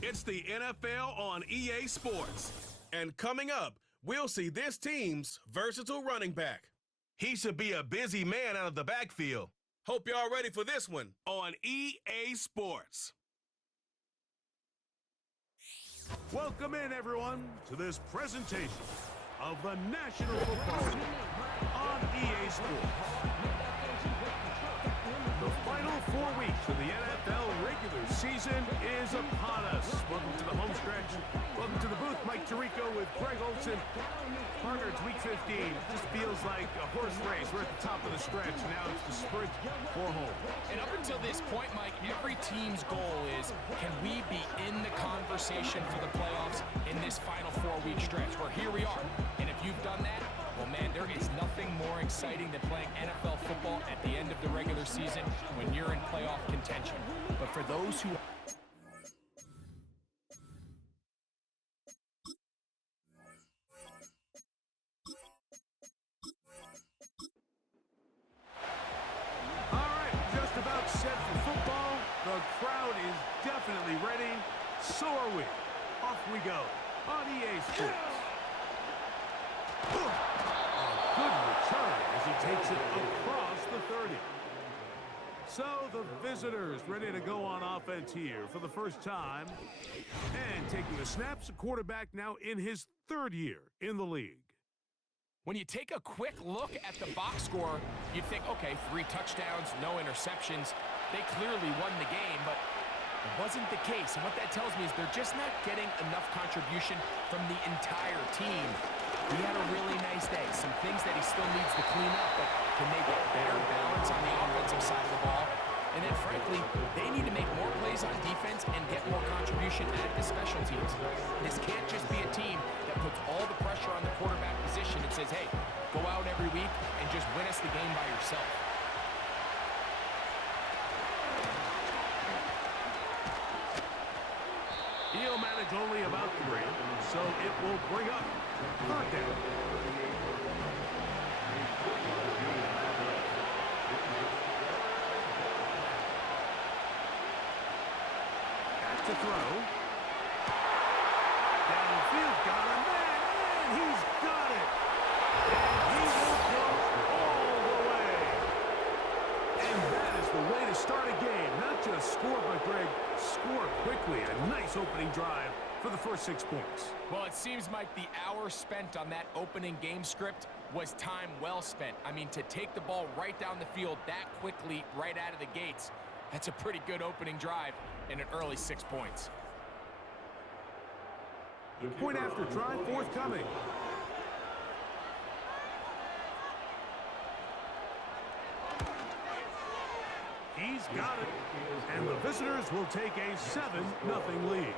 It's the NFL on EA Sports. And coming up, we'll see this team's versatile running back. He should be a busy man out of the backfield. Hope y'all ready for this one on EA Sports. Welcome in, everyone, to this presentation of the National Football League on EA Sports. The final 4 weeks of the NFL regular season is upon us. Welcome to the home stretch. Welcome to the booth. Mike Tirico with Greg Olson. Partner, it's week 15. This feels like a horse race. We're at the top of the stretch. Now it's the sprint for home. And up until this point, Mike, every team's goal is, can we be in the conversation for the playoffs in this final 4-week stretch? Where here we are. And if you've done that, well, man, there is nothing more exciting than playing NFL football at the end of the regular season when you're in playoff contention. But for those who... All right, just about set for football. The crowd is definitely ready. So are we. Off we go on EA Sports. A good return as he takes it across the 30. So the visitors ready to go on offense here for the first time. And taking the snaps, a quarterback now in his 3rd year in the league. When you take a quick look at the box score, you'd think, okay, 3 touchdowns, no interceptions. They clearly won the game, but it wasn't the case. And what that tells me is they're just not getting enough contribution from the entire team. He had a really nice day. Some things that he still needs to clean up, but can they get better balance on the offensive side of the ball? And then, frankly, they need to make more plays on defense and get more contribution at the special teams. This can't just be a team that puts all the pressure on the quarterback position and says, hey, go out every week and just win us the game by yourself. He'll manage only about 3, so it will bring up 3rd down. Back to throw. Downfield, got him, man, and he's got it. And he will go all the way. And that is the way to start a game. Not just score, but Greg, score quickly. A nice opening drive for the first 6 points. Well, it seems like the hour spent on that opening game script was time well spent. I mean, to take the ball right down the field that quickly, right out of the gates, that's a pretty good opening drive and an early 6 points. Point after try forthcoming. He's got it. And the visitors will take a 7-0 lead.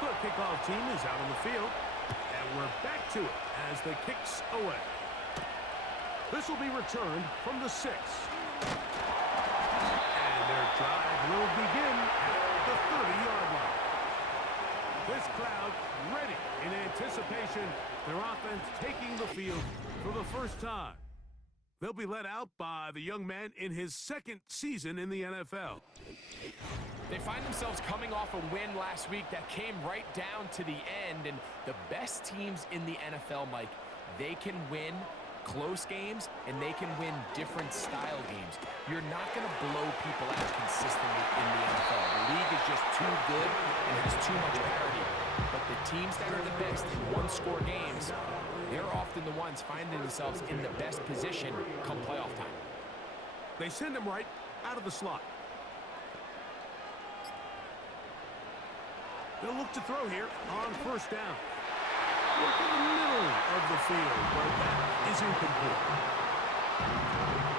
The kickoff team is out on the field. And we're back to it as the kick's away. This will be returned from the 6. And their drive will begin at the 30-yard line. This crowd ready in anticipation. Their offense taking the field for the first time. They'll be led out by the young man in his 2nd season in the NFL. They find themselves coming off a win last week that came right down to the end, and the best teams in the NFL, Mike, they can win close games, and they can win different style games. You're not going to blow people out consistently in the NFL. The league is just too good and has too much parity. But the teams that are the best in one-score games, they're often the ones finding themselves in the best position come playoff time. They send him right out of the slot. They'll look to throw here on 1st down. Look in the middle of the field, but that is incomplete.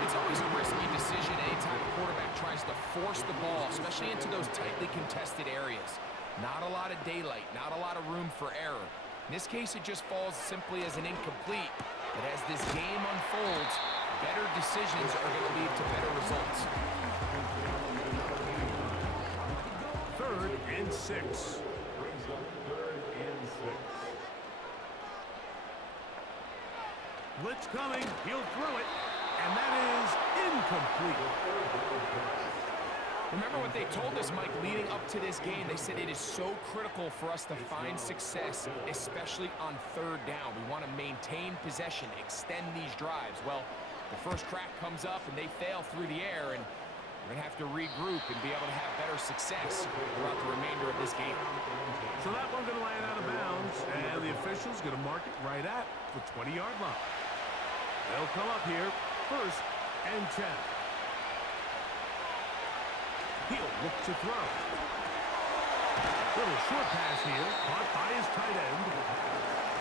It's always a risky decision anytime a quarterback tries to force the ball, especially into those tightly contested areas. Not a lot of daylight, not a lot of room for error. In this case, it just falls simply as an incomplete. But as this game unfolds, better decisions are going to lead to better results. 3rd and 6. Blitz coming. He'll throw it. And that is incomplete. Remember what they told us, Mike, leading up to this game. They said it is so critical for us to find success, especially on third down. We want to maintain possession, extend these drives. Well, the first crack comes up, and they fail through the air, and we're going to have to regroup and be able to have better success throughout the remainder of this game. So that one's going to land out of bounds, and the official's going to mark it right at the 20-yard line. They'll come up here, 1st and 10. He'll look to throw. Little short pass here, caught by his tight end.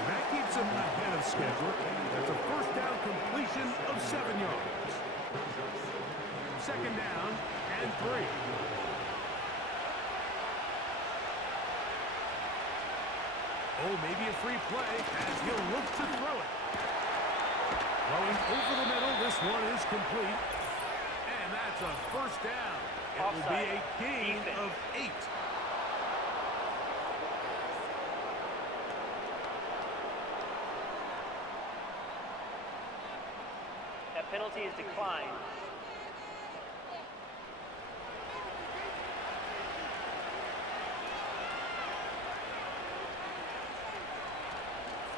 And that keeps him ahead of schedule. That's a first down completion of 7 yards. Second down and 3. Oh, maybe a free play as he'll look to throw it. Throwing over the middle, this one is complete. And that's a first down. It will be a gain of 8. That penalty is declined.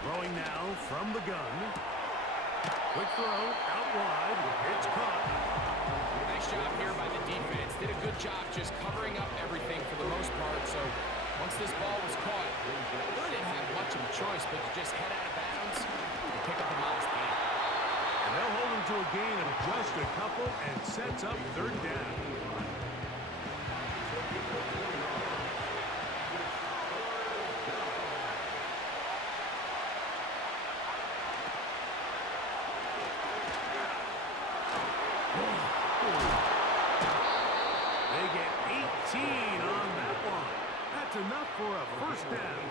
Throwing now from the gun. Quick throw, out wide. It's caught. Nice job here by the defense. Did a good job just covering up everything for the most part. So once this ball was caught, they really didn't have much of a choice but to just head out of bounds and pick up a modest gain. And they'll hold him to a gain of just a couple and sets up third down. They get 18 on that one. That's enough for a first down.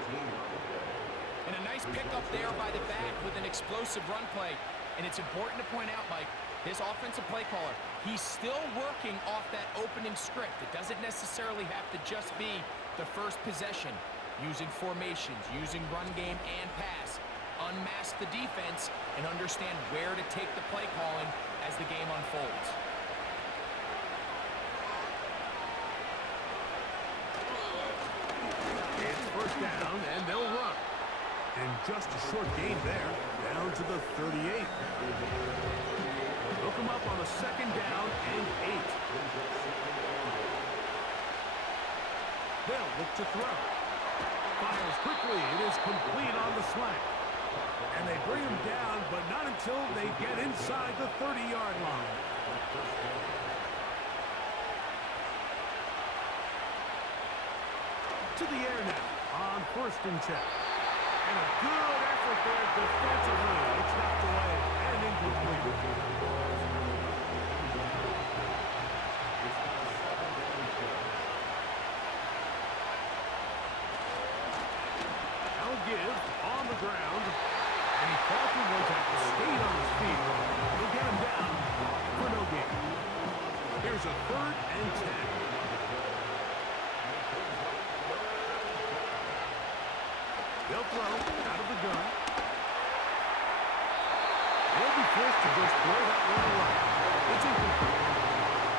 And a nice pickup there by the back with an explosive run play. And it's important to point out, Mike, this offensive play caller, he's still working off that opening script. It doesn't necessarily have to just be the first possession. Using formations, using run game and pass. Unmask the defense and understand where to take the play calling as the game unfolds. It's first down, and they'll run. And just a short gain there, down to the 38. They'll come up on a second down and 8. They'll look to throw. Fires quickly. It is complete on the slant. And they bring him down, but not until they get inside the 30-yard line. To the air now on 1st and 10. And a good effort there defensively. It's knocked away and incomplete. I'll give on the ground. And he fought through one tackle, stayed on his feet. He'll get him down for no gain. Here's a 3rd and 10. They'll throw out of the gun. They'll be forced to just throw that one away. It's incomplete.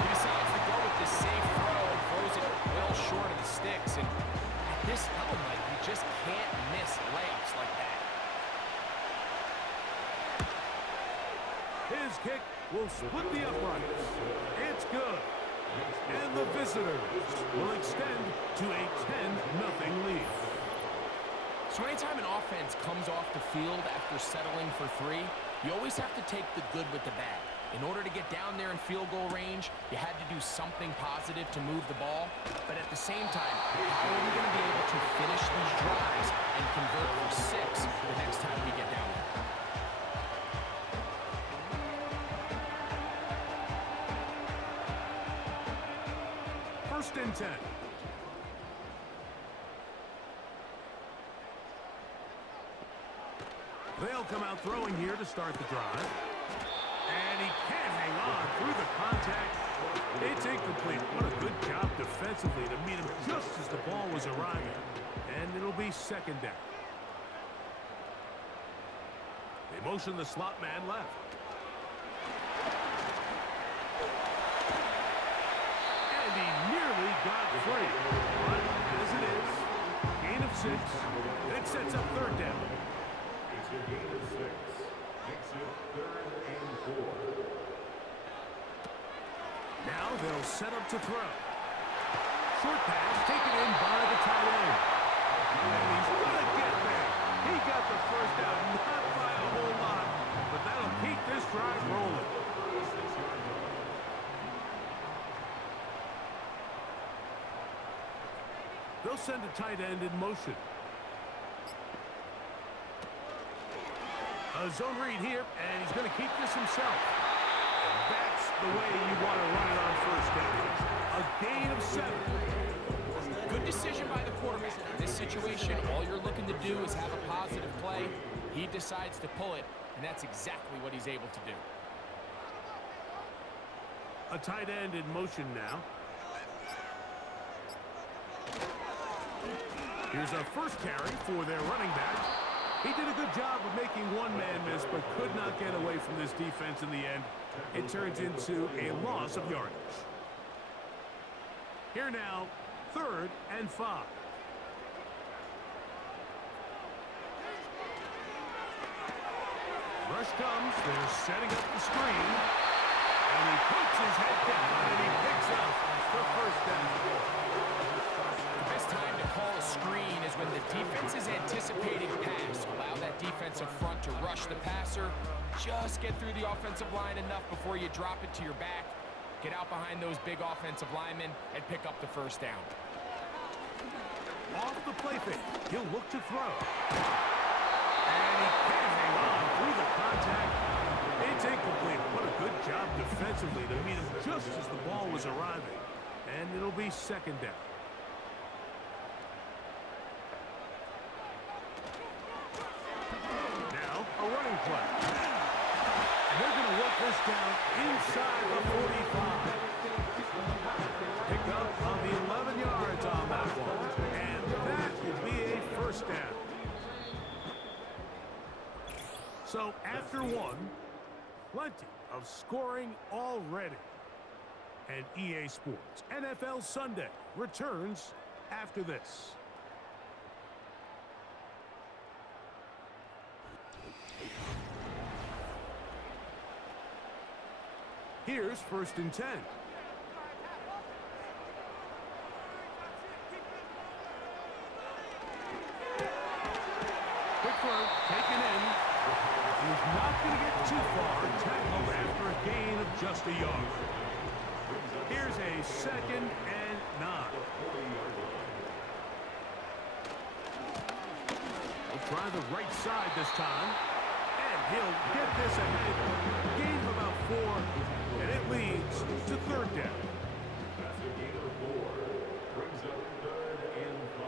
He decides to go with this safe throw and throws it well short of the sticks. And at this level, Mike, you just can't miss layups like that. His kick will split the uprights. It's good. And the visitors will extend to a 10-0 lead. So anytime an offense comes off the field after settling for 3, you always have to take the good with the bad. In order to get down there in field goal range, you had to do something positive to move the ball. But at the same time, how are we going to be able to finish these drives and convert for 6 the next time we get down there? 1st and 10. They'll come out throwing here to start the drive. And he can't hang on through the contact. It's incomplete. What a good job defensively to meet him just as the ball was arriving. And it'll be 2nd down. They motion the slot man left. And he nearly got free. But as it is, gain of 6. It sets up third down. It's a gain of 6. Makes it 3rd and 4. Now they'll set up to throw. Short pass taken in by the tight end. And he's going to get there. He got the first down, not by a whole lot, but that'll keep this drive rolling. They'll send a tight end in motion. A zone read here, and he's going to keep this himself. That's the way you want to run it on first down. A gain of 7. Good decision by the quarterback. In this situation, all you're looking to do is have a positive play. He decides to pull it, and that's exactly what he's able to do. A tight end in motion now. Here's a first carry for their running back. He did a good job of making one man miss, but could not get away from this defense in the end. It turns into a loss of yardage. Here now, 3rd and 5. Rush comes. They're setting up the screen. And he puts his head down, and he picks up the first down. The best time to call a screen is when the defense's anticipating pass. Allow that defensive front to rush the passer. Just get through the offensive line enough before you drop it to your back. Get out behind those big offensive linemen and pick up the first down. Off the play fake. He'll look to throw. And he can't hang on through the contact. It's incomplete. What a good job defensively to meet him just as the ball was arriving. And it'll be 2nd down. Now, a running play. And they're going to work this down inside the 45. Pick up on the 11 yards on that one. And that will be a first down. So after one, plenty of scoring already. And EA Sports NFL Sunday returns after this. Here's 1st and 10. Quick throw, taken in. He's not going to get too far, tackled after a gain of just a yard. Here's a 2nd and 9. He'll try the right side this time. And he'll get this ahead. Gain of about 4. And it leads to 3rd down. That's a gain of 4. Brings up 3rd and 5.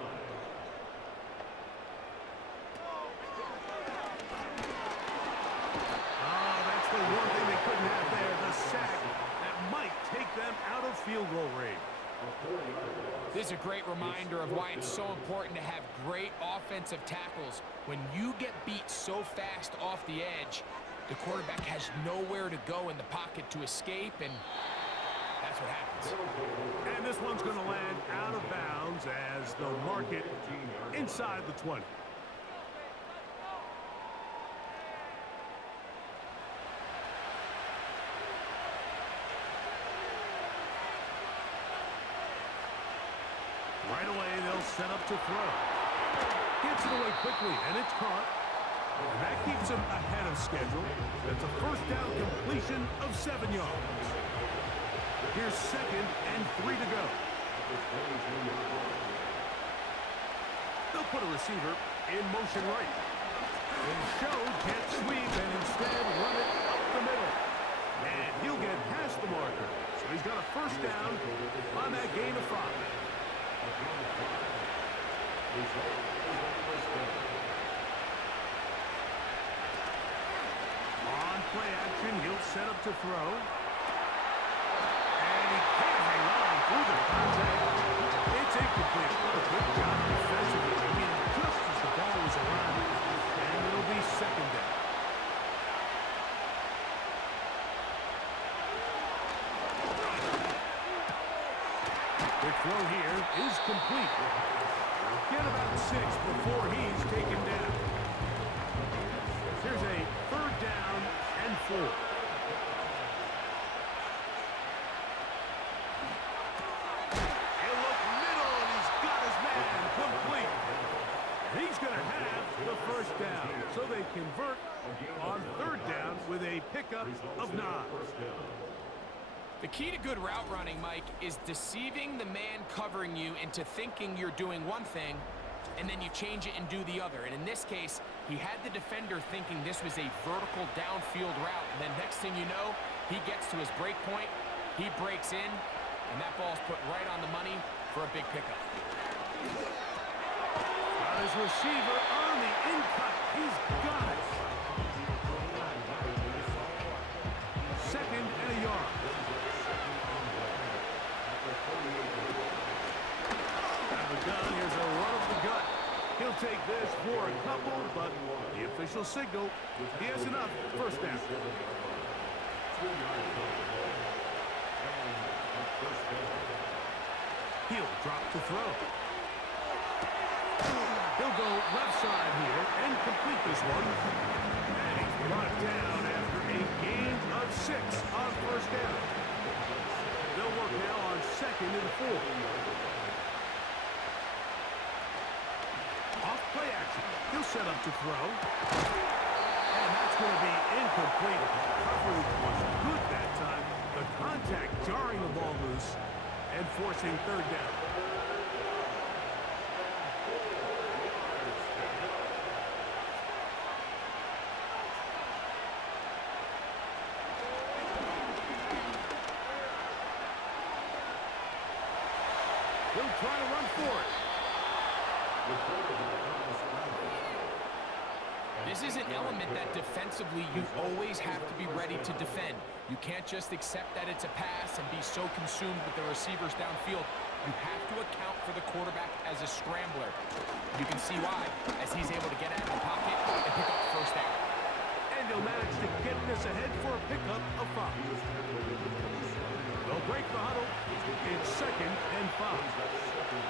That's the one thing they couldn't have there, the sack that might take them out of field goal range. This is a great reminder of why it's so important to have great offensive tackles. When you get beat so fast off the edge, the quarterback has nowhere to go in the pocket to escape, and that's what happens. And this one's going to land out of bounds as they'll mark it inside the 20. Right away, they'll set up to throw. Gets it away quickly, and it's caught. And that keeps him ahead of schedule. That's a first down completion of 7 yards. Here's 2nd and 3 to go. They'll put a receiver in motion right. And Show can't sweep and instead run it up the middle. And he'll get past the marker. So he's got a first down on that gain of 5. On play action, he'll set up to throw. And he can't hang on through the contact. It's incomplete. What a good job defensively. I mean, just as the ball was arriving. And it'll be 2nd down. throw here is complete. Get about 6 before he's taken down. Here's a 3rd down and 4. He'll look middle, and he's got his man complete. He's going to have the 1st down, so they convert on 3rd down with a pickup of 9. The key to good route running, Mike, is deceiving the man covering you into thinking you're doing one thing, and then you change it and do the other. And in this case, he had the defender thinking this was a vertical downfield route. And then next thing you know, he gets to his break point, he breaks in, and that ball's put right on the money for a big pickup. Got his receiver on the in-cut. He's got it. 2nd and a yard. Gun. Here's a run of the gut. He'll take this for a couple, but the official signal, he has enough. 1st down. He'll drop to throw. He'll go left side here and complete this one. And he's brought down after a gain of 6 on 1st down. They'll work now on 2nd and 4. Play action. He'll set up to throw. And that's going to be incomplete. Coverage was good that time. The contact jarring the ball loose and forcing 3rd down. He'll try to run for it. This is an element that defensively you always have to be ready to defend. You can't just accept that it's a pass and be so consumed with the receivers downfield. You have to account for the quarterback as a scrambler. You can see why, as he's able to get out of the pocket and pick up 1st down. And he'll manage to get this ahead for a pickup of 5. They'll break the huddle. It's 2nd and 5.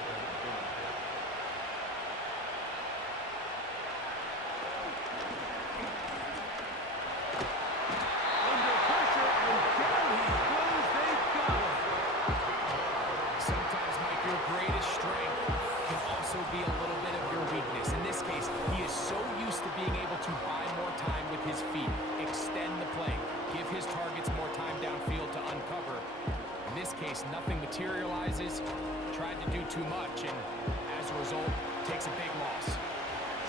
Be a little bit of your weakness. In this case, he is so used to being able to buy more time with his feet, extend the play, give his targets more time downfield to uncover. In this case, nothing materializes, tried to do too much, and as a result, takes a big loss.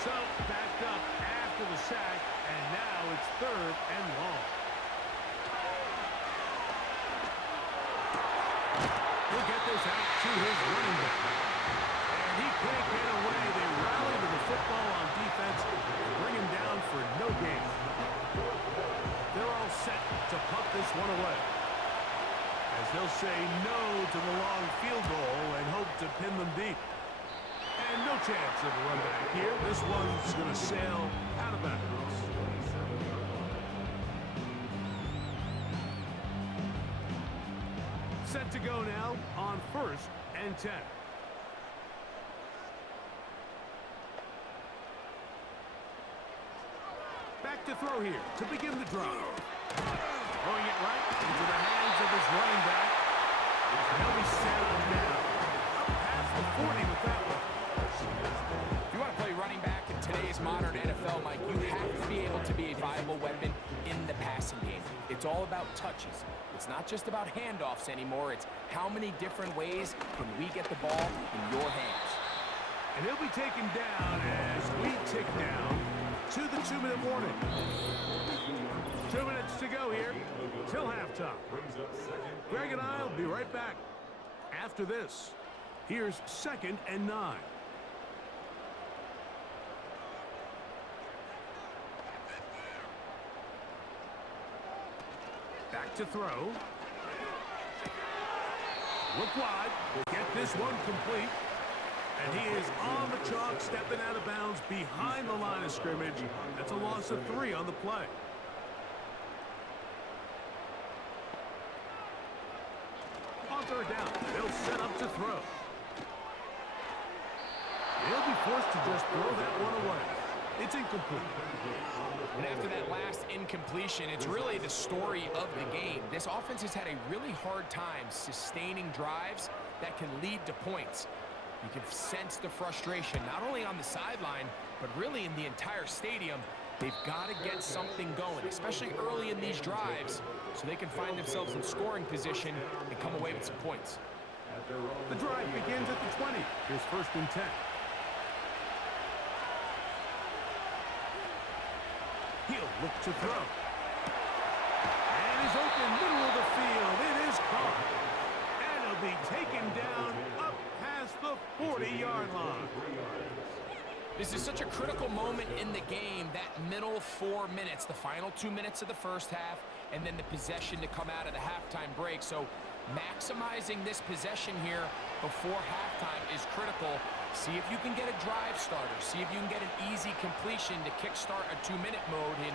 So, backed up after the sack, and now it's 3rd and long. He'll get this out to his running back. He can't get away. They rally to the football on defense and bring him down for no gain. They're all set to punt this one away, as they'll say no to the long field goal and hope to pin them deep. And no chance of a run back here. This one's going to sail out of bounds. Set to go now on 1st and 10. Back to throw here to begin the drive. Throwing it right into the hands of his running back. He'll be settled now. Up past the 40 with that one. If you want to play running back in today's modern NFL, Mike, you have to be able to be a viable weapon in the passing game. It's all about touches. It's not just about handoffs anymore. It's how many different ways can we get the ball in your hands. And he'll be taken down as we tick down to the 2-minute warning. 2 minutes to go here till halftime. Greg and I will be right back after this. Here's 2nd and 9. Back to throw. Look wide. Get this one complete. And he is on the chalk, stepping out of bounds behind the line of scrimmage. That's a loss of 3 on the play. On 3rd down, they'll set up to throw. forced to just throw that one away. It's incomplete. And after that last incompletion, it's really the story of the game. This offense has had a really hard time sustaining drives that can lead to points. You can sense the frustration, not only on the sideline, but really in the entire stadium. They've got to get something going, especially early in these drives, so they can find themselves in scoring position and come away with some points. The drive begins at the 20. Here's 1st and 10. He'll look to throw. And is open, middle of the field. It is caught. And he'll be taken down up past the 40-yard line. This is such a critical moment in the game, that middle 4 minutes, the final 2 minutes of the first half, and then the possession to come out of the halftime break. So maximizing this possession here before halftime is critical. See if you can get a drive starter. See if you can get an easy completion to kickstart a 2-minute mode, and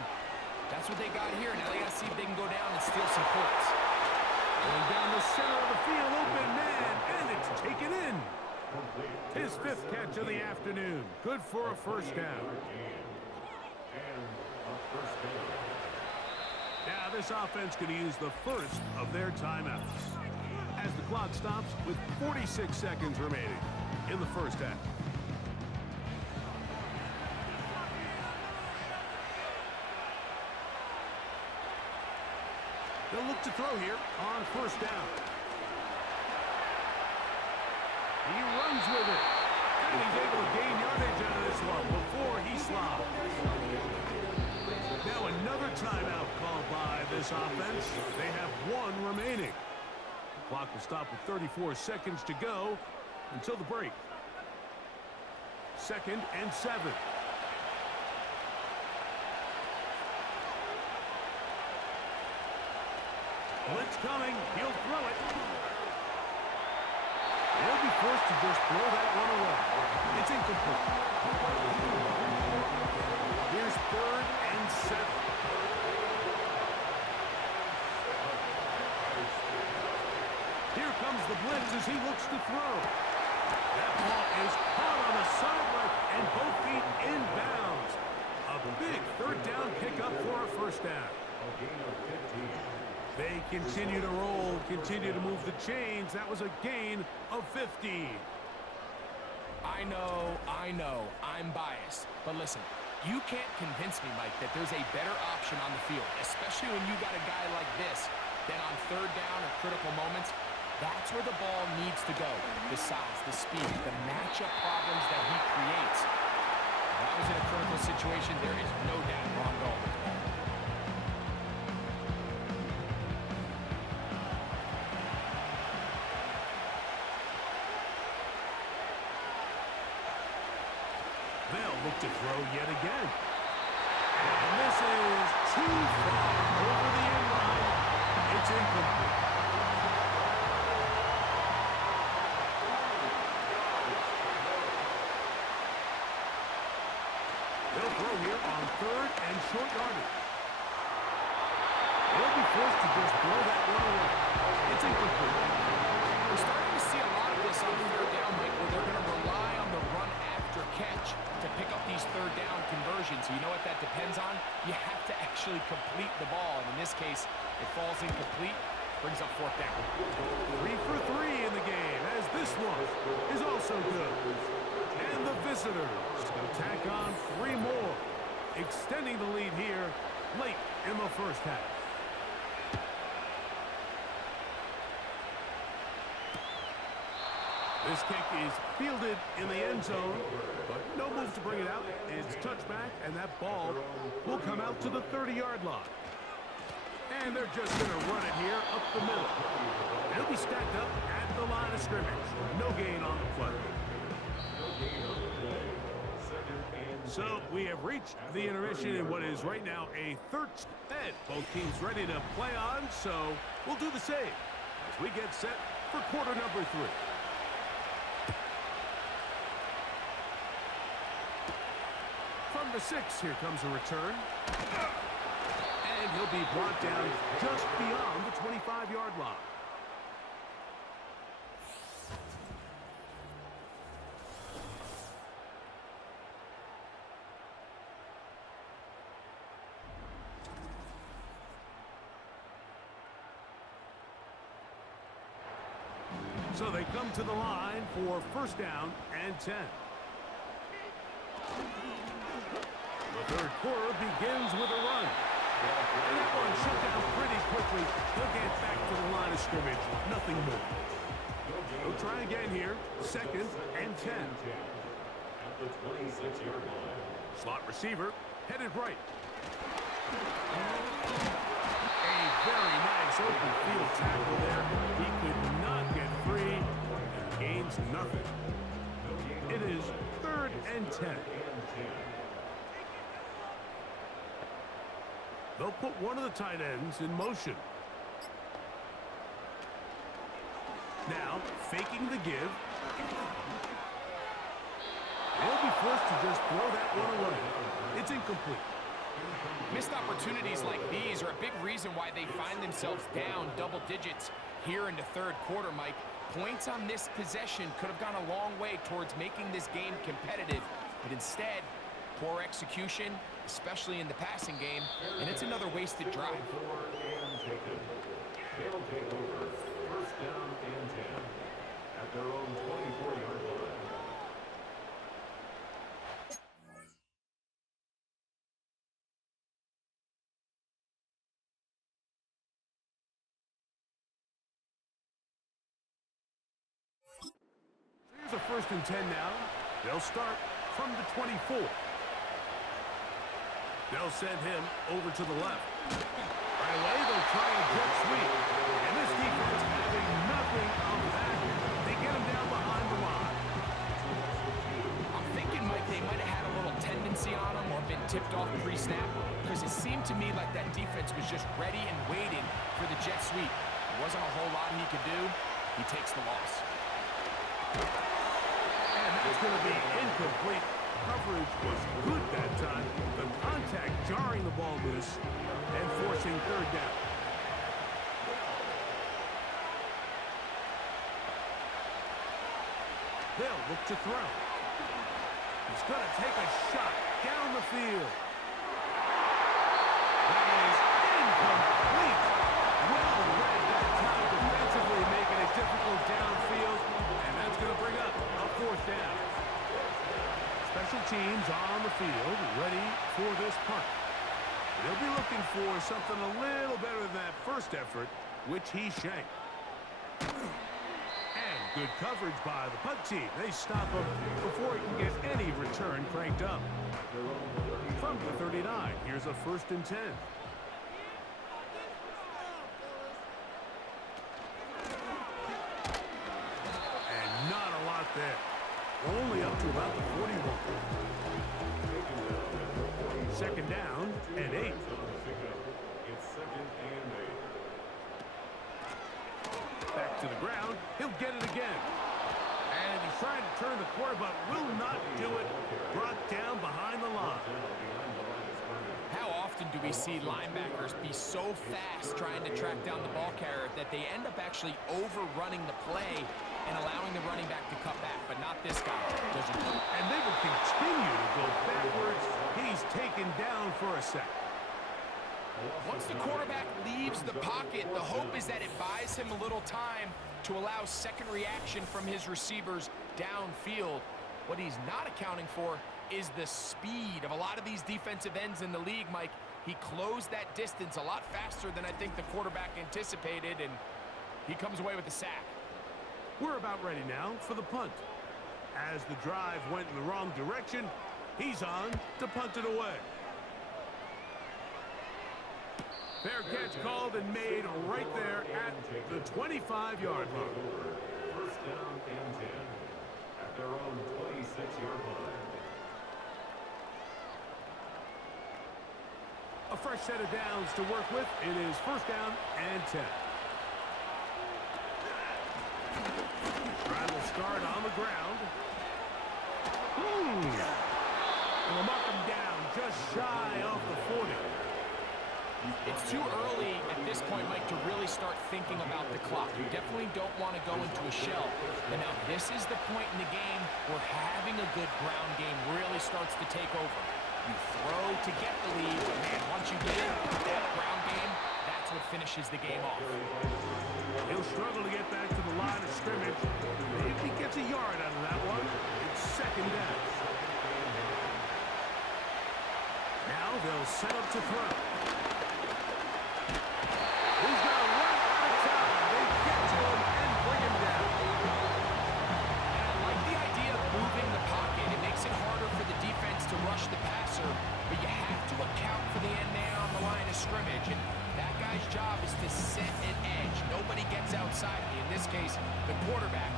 that's what they got here. Now they got to see if they can go down and steal some points. Going down the center of the field, open man, and it's taken in. His 5th catch of the afternoon. Good for a first down. Now this offense could use the first of their timeouts as the clock stops with 46 seconds remaining in the first half. They'll look to throw here on 1st down. He runs with it. And he's able to gain yardage out of this one before he slops. Now another timeout called by this offense. They have 1 remaining. The clock will stop with 34 seconds to go until the break. 2nd and 7. Blitz coming. He'll throw it. They'll be forced to just throw that one away. It's incomplete. Here's 3rd and 7. Here comes the blitz as he looks to throw. That ball is caught on the sideline and both feet inbounds. A big 3rd down pickup for a first down. They continue to roll, continue to move the chains. That was a gain of 15. I know, I'm biased. But listen, you can't convince me, Mike, that there's a better option on the field, especially when you got a guy like this, that on 3rd down or critical moments, that's where the ball needs to go. The size, the speed, the matchup problems that he creates. If that was in a critical situation, there is no doubt wrong goal. They'll look to throw yet again. And this is too far over the end line. It's incomplete. They'll throw here on 3rd and short yardage. They'll be forced to just throw that one away. It's incomplete. We're starting to see a lot of this on 3rd down, Mike, where they're going to rely on the run after catch to pick up these 3rd down conversions. You know what that depends on? You have to actually complete the ball, and in this case, it falls incomplete, brings up 4th down. 3 for 3 in the game, as this one is also good. And the visitors will tack on 3 more, extending the lead here late in the first half. This kick is fielded in the end zone, but no move to bring it out. It's touchback, and that ball will come out to the 30-yard line. And they're just going to run it here up the middle. It'll be stacked up at the line of scrimmage. No gain on the play. So we have reached the intermission in what is right now a 13th. Both teams ready to play on, so we'll do the same as we get set for quarter number 3. From the 6, here comes a return. And he'll be brought down just beyond the 25-yard line. So they come to the line for first down and 10. The third quarter begins with a run. And that one shut down pretty quickly. He'll get back to the line of scrimmage. Nothing more. He'll try again here. Second and 10. At the 26-yard line. Slot receiver headed right. A very nice open field tackle there. He could not get free and gains nothing. It is third and 10. They'll put one of the tight ends in motion. Now, faking the give. They'll be forced to just throw that one away. It's incomplete. Missed opportunities like these are a big reason why they find themselves down double digits here in the third quarter, Mike. Points on this possession could have gone a long way towards making this game competitive, but instead, poor execution, especially in the passing game, and it's another wasted drive. They'll take over first down and 10 at their own 24-yard line. Here's a first and 10 now. They'll start from the 24. They'll send him over to the left. Right away, they'll try a jet sweep. And this defense having nothing of that. They get him down behind the line. I'm thinking, Mike, they might have had a little tendency on him or been tipped off pre-snap, because it seemed to me like that defense was just ready and waiting for the jet sweep. There wasn't a whole lot he could do. He takes the loss. And that's going to be incomplete. Coverage was good that time. The contact jarring the ball loose and forcing third down. They'll look to throw. He's going to take a shot down the field. That is incomplete. Well read that time defensively, making it difficult downfield. And that's going to bring up a fourth down. Special teams are on the field, ready for this punt. They'll be looking for something a little better than that first effort, which he shanked. And good coverage by the punt team. They stop him before he can get any return cranked up. From the 39, here's a first and 10. And not a lot there. Only up to about the 41. Second down and 8. It's second and 8. Back to the ground. He'll get it again. And he's trying to turn the corner, but will not do it. Brought down behind the line. How often do we see linebackers be so fast trying to track down the ball carrier that they end up actually overrunning the play and allowing the running back to cut back, but not this guy. Doesn't do it. And they will continue to go backwards. He's taken down for a sack. Once the quarterback leaves the pocket, the hope is that it buys him a little time to allow second reaction from his receivers downfield. What he's not accounting for is the speed of a lot of these defensive ends in the league, Mike. He closed that distance a lot faster than I think the quarterback anticipated, and he comes away with a sack. We're about ready now for the punt. As the drive went in the wrong direction, he's on to punt it away. Fair catch called and made right there at the 25-yard line. First down and 10 at their own 26-yard line. A fresh set of downs to work with. It is first down and 10. Rattle start on the ground. And they'll mark him down just shy off the 40. It's too early at this point, Mike, to really start thinking about the clock. You definitely don't want to go into a shell. And now this is the point in the game where having a good ground game really starts to take over. You throw to get the lead, and man, once you get in that ground game, that's what finishes the game off. He'll struggle to get back to the line of scrimmage. If he gets a yard out of that one, it's second down. Now they'll set up to throw. He's going to run out of time. They get to him and bring him down. And I like the idea of moving the pocket. It makes it harder for the defense to rush the passer, but you have to account for the end man on the line of scrimmage. And that guy's job is to set an edge. Nobody gets outside of me. In this case, the quarterback.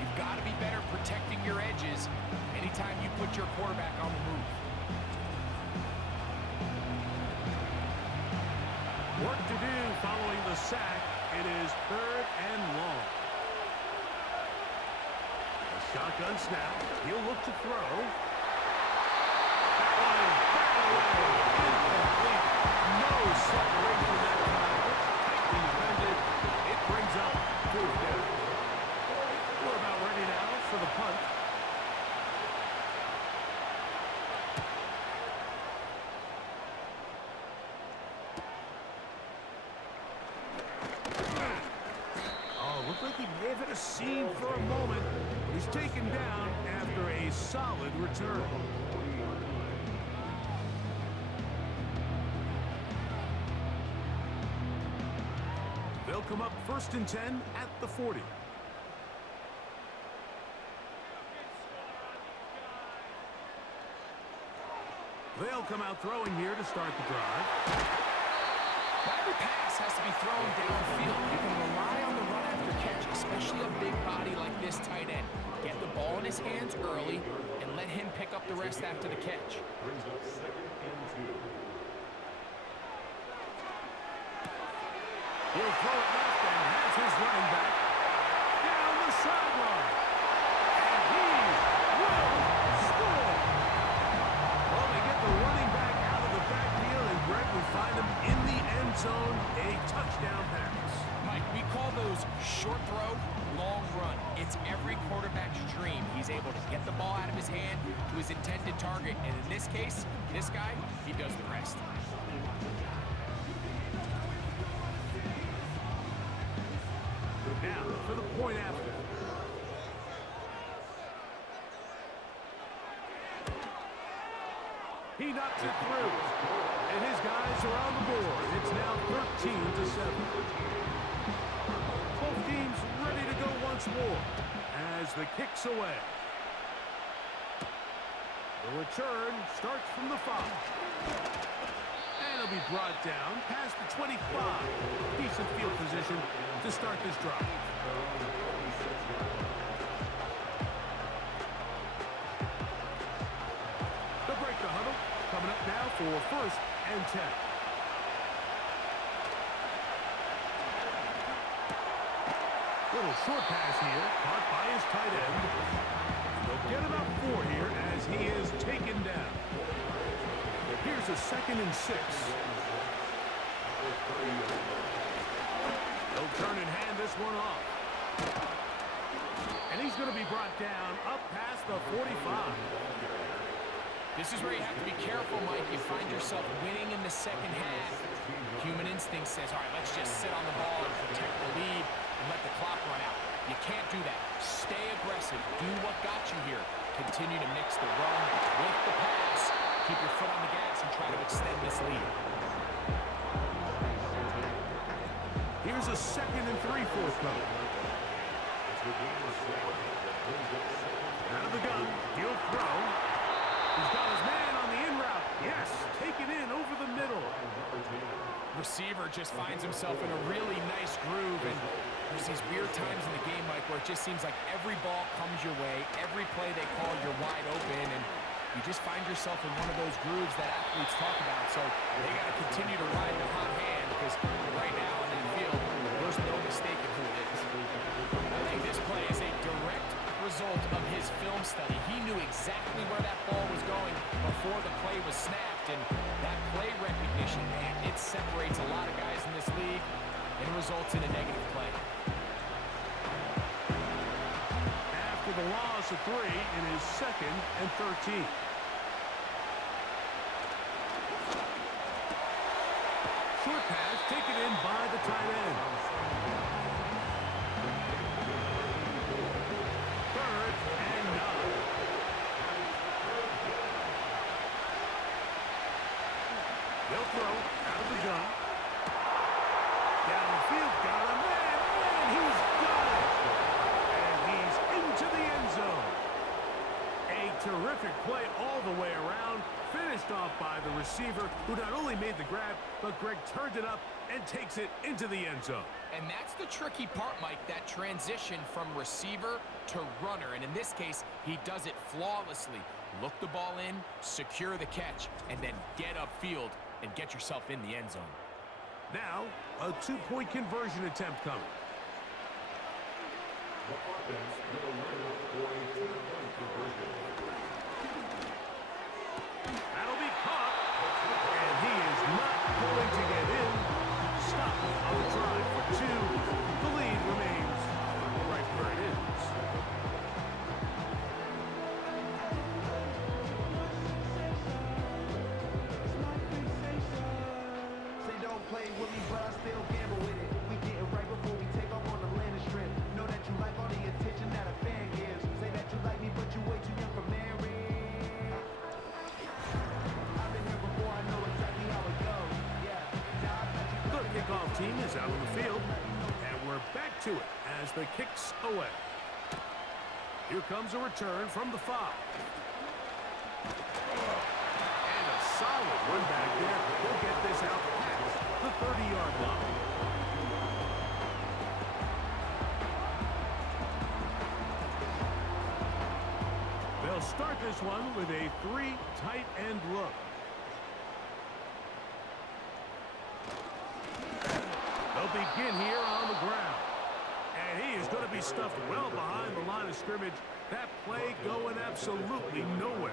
You've got to be better protecting your edges anytime you put your quarterback on the move. Work to do following the sack. It is 3rd and long. A shotgun snap. He'll look to throw. That one is batted away. Incomplete. No separation that time. Tightly defended. It brings up 4th down. We're about ready now for the punt. Looked like he may have hit a seam for a moment, but he's taken down after a solid return. They'll come up 1st and 10 at the 40. They'll come out throwing here to start the drive. Not every pass has to be thrown downfield. You can rely on the run after catch, especially a big body like this tight end. Get the ball in his hands early and let him pick up the rest after the catch. Brings up 2nd and 2. He'll throw it left and has his running back down the sideline. And he will score. Well, they get the running back out of the backfield, and Greg will find him in the end zone, a touchdown pass. Mike, we call those short throw, long run. It's every quarterback's dream. He's able to get the ball out of his hand to his intended target. And in this case, this guy, he does the rest. Now for the point after. He knocks it through. And his guys are on the board. It's now 13-7. Both teams ready to go once more as the kick's away. The return starts from the 5. And it'll be brought down past the 25. Decent field position to start this drive. They'll break the huddle. Coming up now for 1st and 10. Little short pass here, caught by his tight end. They'll get about 4 here as he is taken down. Here's a 2nd and 6. They'll turn and hand this one off. And he's going to be brought down up past the 45. This is where you have to be careful, Mike. You find yourself winning in the second half. Human instinct says, all right, let's just sit on the ball and protect the lead and let the clock run out. You can't do that. Stay aggressive. Do what got you here. Continue to mix the run with the pass. Keep your foot on the gas and try to extend this lead. Here's a 2nd and 3 forthcoming. Out of the gun, he'll throw. He's got his man on the in route. Yes, taken in over the middle. Receiver just finds himself in a really nice groove, and there's these weird times in the game, Mike, where it just seems like every ball comes your way, every play they call, you're wide open, and you just find yourself in one of those grooves that athletes talk about. So they got to continue to ride the hot hand, because right now in that field, there's no mistaking who it is. I think this play is a direct result of his film study. He knew exactly where that ball was going before the play was snapped, and that play recognition, man, it separates a lot of guys in this league and results in a negative play. After the loss of 3, it is 2nd and 13. Short pass taken in by They'll throw out of the gun. Downfield, got him, and he's got it. And he's into the end zone. A terrific play all the way around, finished off by the receiver, who not only made the grab, but Greg turned it up and takes it into the end zone. And that's the tricky part, Mike, that transition from receiver to runner. And in this case, he does it flawlessly. Look the ball in, secure the catch, and then get upfield and get yourself in the end zone. Now, a two-point conversion attempt coming. The offense will win for a two-point conversion. That'll be caught, and he is not going to get in. Stop on the drive for two. The lead remains right where it is. Say don't play with me, but I still gamble with it. We get it right before we take off on the landing strip. Know that you like all the attention that a fan gives. Say that you like me, but you way too young for marriage. I've been here before, I know exactly how it goes. Yeah, now I got you. The kickoff team is out on the field, and we're back to it as the kick's away. Here comes a return from the 5. And a solid run back there. We'll get this out past the 30-yard line. They'll start this one with a 3 tight end look. They'll begin here on the ground. And he is going to be stuffed well behind the line of scrimmage. That play going absolutely nowhere.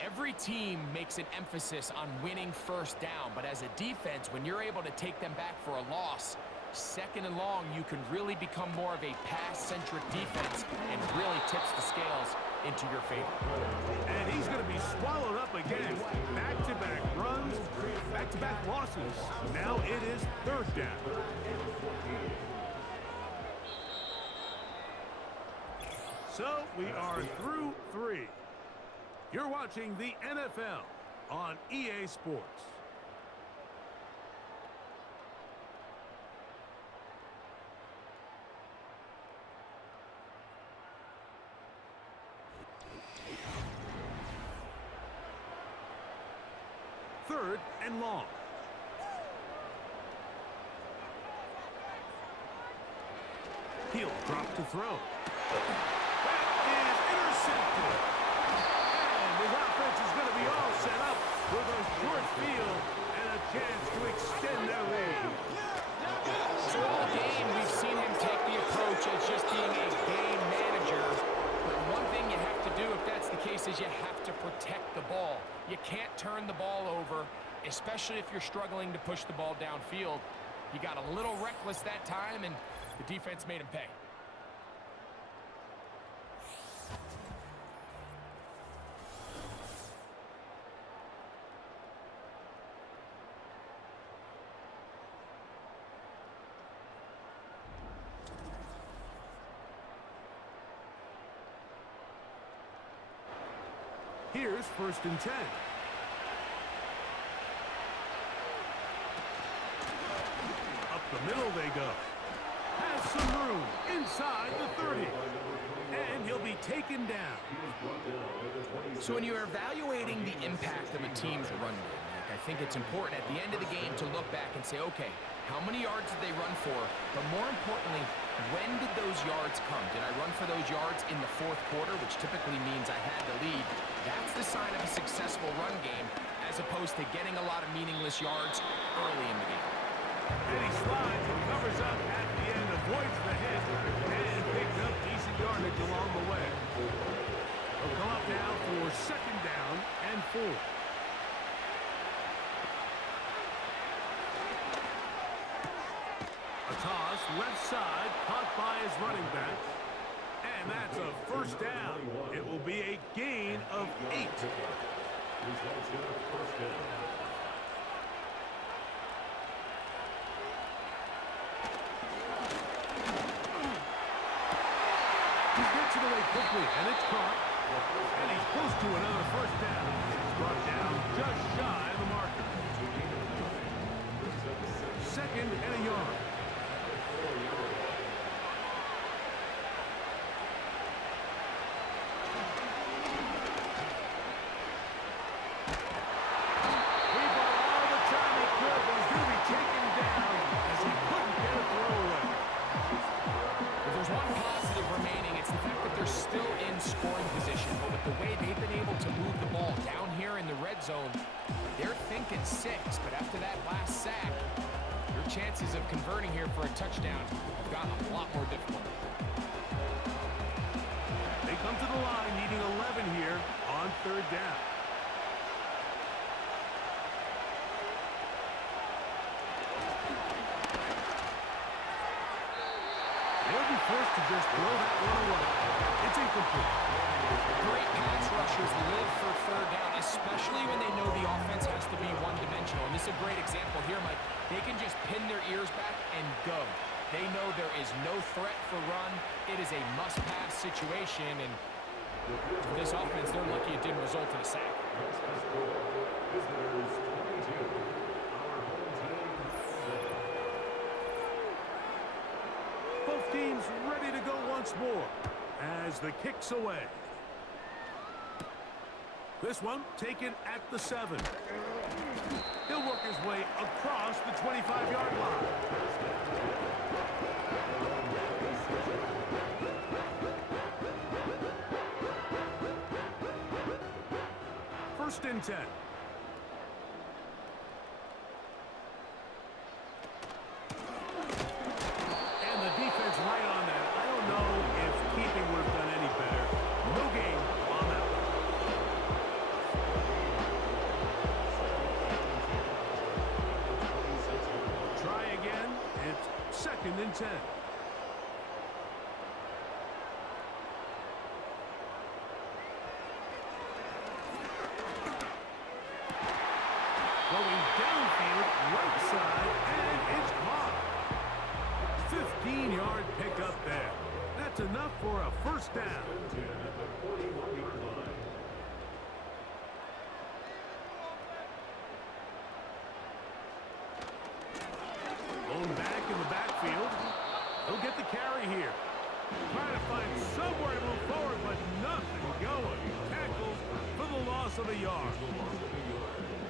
Every team makes an emphasis on winning first down, but as a defense, when you're able to take them back for a loss, second and long, you can really become more of a pass-centric defense and really tips the scales into your favor. And he's going to be swallowed up again. Back-to-back runs, back-to-back losses. Now it is third down. So we are through 3. You're watching the NFL on EA Sports. Third and long. He'll drop to throw. That is intercepted. And his offense is going to be all set up with a short field and a chance to extend their lead. So all game, we've seen him take the approach as just being a game manager. But one thing you have to do if that's the case is you have to protect the ball. You can't turn the ball over, especially if you're struggling to push the ball downfield. He got a little reckless that time, and the defense made him pay. Here's first and 10. Up the middle they go. Has some room inside the 30. And he'll be taken down. So when you're evaluating the impact of a team's run game, I think it's important at the end of the game to look back and say, okay, how many yards did they run for? But more importantly, when did those yards come? Did I run for those yards in the fourth quarter, which typically means I had the lead? That's the sign of a successful run game, as opposed to getting a lot of meaningless yards early in the game. And he slides and covers up at the end, avoids the hit, and picks up decent yardage along the way. He'll come up now for second down and 4. A toss, left side, caught by his running back. And that's a first down. It will be a gain of 8. He gets it away quickly, and it's caught. And he's close to another first down. It's brought down just shy of the marker. red zone, they're thinking 6, but after that last sack, your chances of converting here for a touchdown have gotten a lot more difficult. They come to the line needing 11 here on 3rd down. They'll be forced to just throw that one away. It's incomplete. Great pass rushers live for 3rd down, especially when they know the offense has to be one-dimensional. And this is a great example here, Mike. They can just pin their ears back and go. They know there is no threat for run. It is a must-pass situation, and for this offense, they're lucky it didn't result in a sack. Visitors 22. Our home team 7. Both teams ready to go once more as the kick's away. This one taken at the 7. He'll work his way across the 25-yard line. First and 10. And the defense right on that. I don't know if keeping would have done any better. No gain on that one. Try again. It's 2nd and 10. Going downfield, right side, and it's caught. 15-yard pickup there. That's enough for a first down. 10 at the 41-yard line. Blown back in the backfield. He'll get the carry here. Trying to find somewhere to move forward, but nothing going. Tackles for the loss of a yard.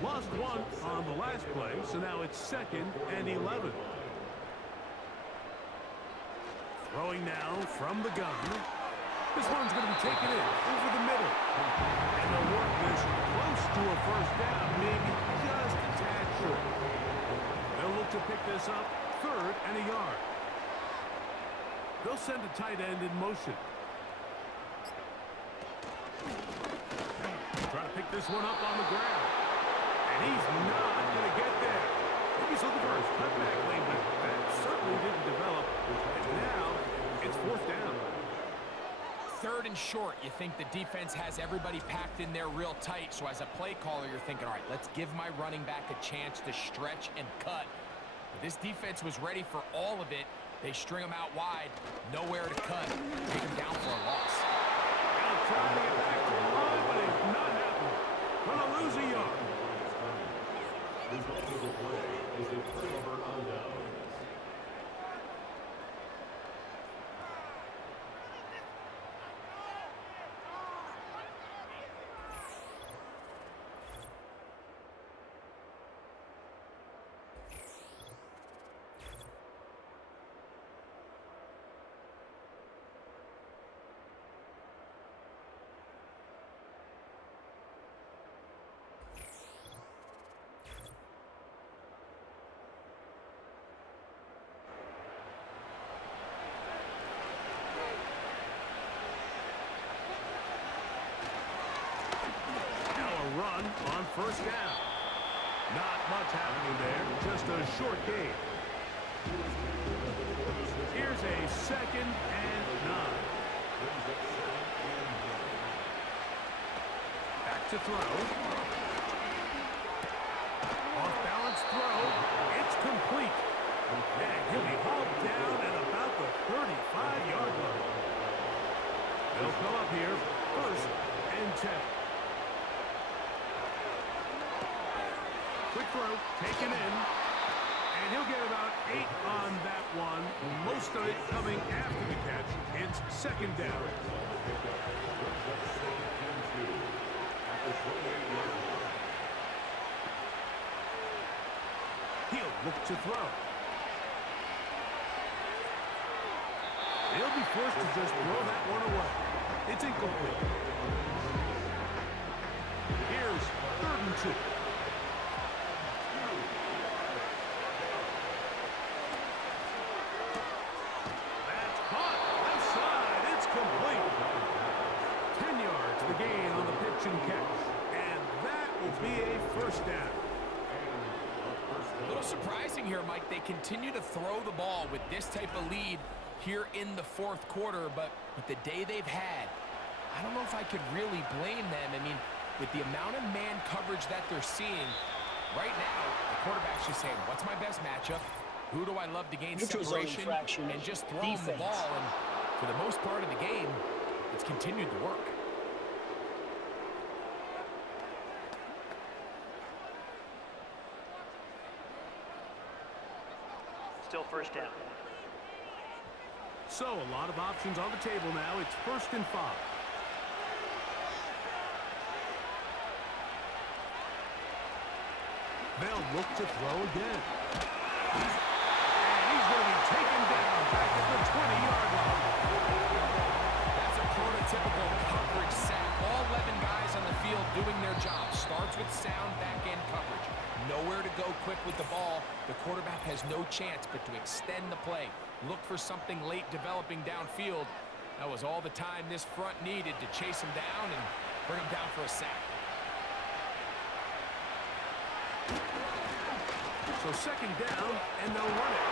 Lost 1 on the last play, so now it's 2nd and 11. Throwing now from the gun. This one's going to be taken in over the middle. And they'll work this close to a first down, maybe just a tad short. They'll look to pick this up 3rd and a yard. They'll send a tight end in motion. Try to pick this one up on the ground. And he's not going to get there. Maybe he's looking for a cutback lane, but that certainly didn't develop. And now it's 4th down. 3rd and short, you think the defense has everybody packed in there real tight. So as a play caller, you're thinking, all right, let's give my running back a chance to stretch and cut. But this defense was ready for all of it. They string him out wide, nowhere to cut, take him down for a loss. Now trying to get back to the line, but it's not happening. Gonna lose a yard. Result of the play is a turnover on downs. Run on first down. Not much happening there, just a short gain. Here's a 2nd and 9. Back to throw. Off balance throw. It's complete. And he'll be hauled down at about the 35-yard line. They'll come up here 1st and 10. Quick throw, taken in, and he'll get about 8 on that one. Most of it coming after the catch. It's 2nd down. He'll look to throw. He'll be forced to just throw that one away. It's incomplete. Here's 3rd and and 2. That's caught. Left side. It's complete. 10 yards the gain on the pitch and catch. And that will be a first down. A little surprising here, Mike. They continue to throw the ball with this type of lead here in the fourth quarter, but with the day they've had, I don't know if I could really blame them. I mean, with the amount of man coverage that they're seeing, right now, the quarterback's just saying, what's my best matchup? Who do I love to gain separation? And just throwing the ball. And for the most part of the game, it's continued to work. Still first down. So, a lot of options on the table now. It's 1st and 5. They'll look to throw again. And he's going to be taken down back at the 20-yard line. That's a prototypical coverage sack. All 11 guys on the field doing their job. Starts with sound back-end coverage. Nowhere to go quick with the ball. The quarterback has no chance but to extend the play. Look for something late developing downfield. That was all the time this front needed to chase him down and bring him down for a sack. So 2nd down, and they'll run it.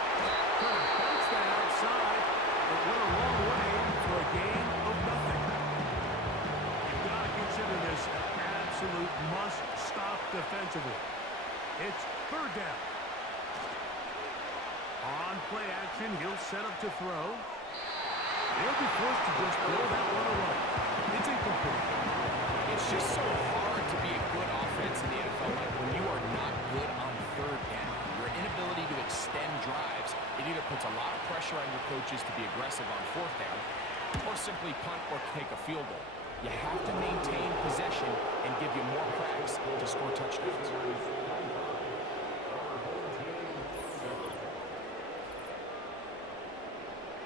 Trying to bounce that outside, but went a long way for a gain of nothing. You've got to consider this an absolute must-stop defensively. It's 3rd down. On play action, he'll set up to throw. He'll be forced to just throw that one away. It's incomplete. It's just so hard to be a good offense in the NFL, Mike, when you are not good on 3rd down. Your inability to extend drives, it either puts a lot of pressure on your coaches to be aggressive on 4th down, or simply punt or take a field goal. You have to maintain possession and give you more cracks to score touchdowns.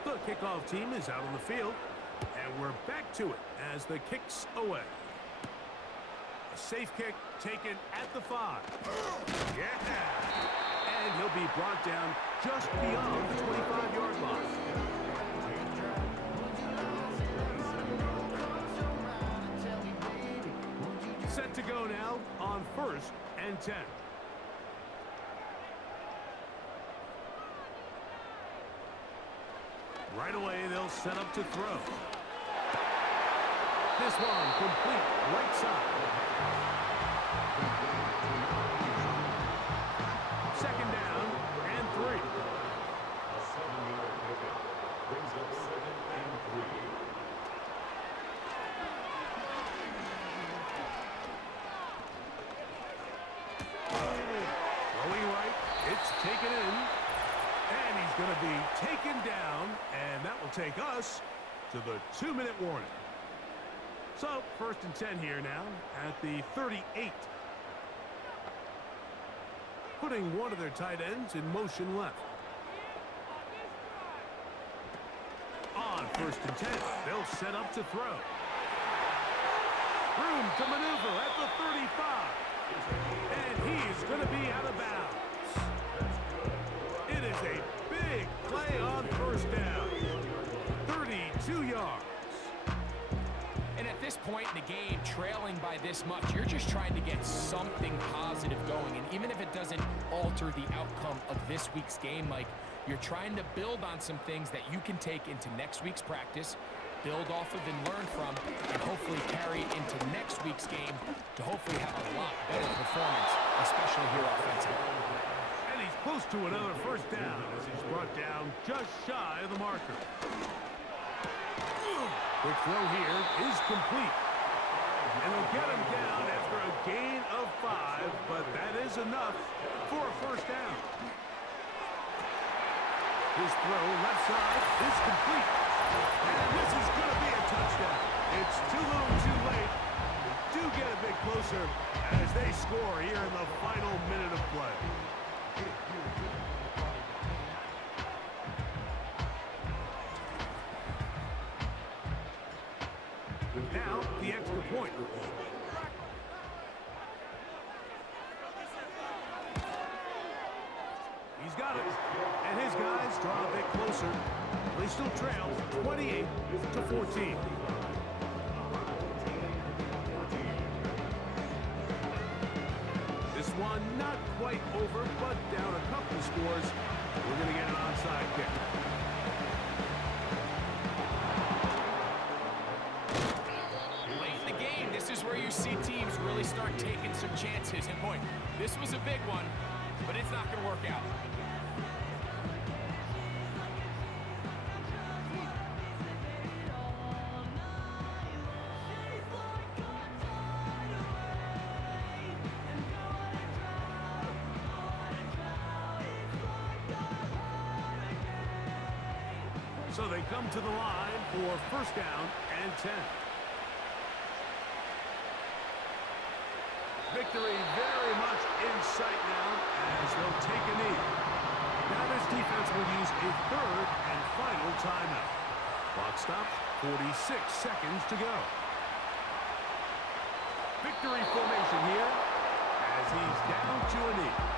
The kickoff team is out on the field, and we're back to it as the kick's away. A safe kick taken at the 5. Yeah! And he'll be brought down just beyond the 25-yard line. Set to go now on 1st and 10. Right away, they'll set up to throw. This one complete, right side. 2nd down and 3. A 7-yard pickup brings up 2nd and 3. Throwing right, it's taken in. And he's going to be taken down, and that will take us to the 2-minute warning. So, 1st and 10 here now at the 38. Putting one of their tight ends in motion left. On 1st and 10, they'll set up to throw. Room to maneuver at the 35. And he's going to be out of bounds. It is a big play on 1st down. 32 yards. And at this point in the game, trailing by this much, you're just trying to get something positive going. And even if it doesn't alter the outcome of this week's game, Mike, you're trying to build on some things that you can take into next week's practice, build off of and learn from, and hopefully carry into next week's game to hopefully have a lot better performance, especially here offensively. And he's close to another 1st down as he's brought down just shy of the marker. Quick throw here is complete. And they'll get him down after a gain of 5, but that is enough for a 1st down. His throw left side is complete. And this is going to be a touchdown. It's too little too late. Do get a bit closer as they score here in the final minute of play. Now, the extra point. And his guys draw a bit closer. They still trail 28-14. This one not quite over, but down a couple scores. We're going to get an onside kick. Late in the game, this is where you see teams really start taking some chances. And boy, this was a big one, but it's not going to work out. So they come to the line for first down and 10. Victory very much in sight now as they'll take a knee. Now this defense will use a third and final timeout. Clock stops, 46 seconds to go. Victory formation here as he's down to a knee.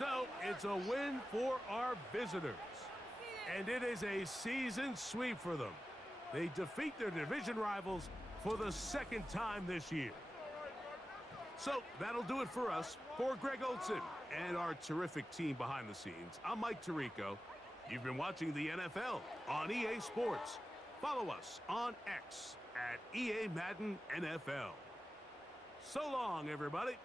So it's a win for our visitors. And it is a season sweep for them. They defeat their division rivals for the second time this year. So that'll do it for us. For Greg Olson and our terrific team behind the scenes, I'm Mike Tirico. You've been watching the NFL on EA Sports. Follow us on X at EA Madden NFL. So long, everybody.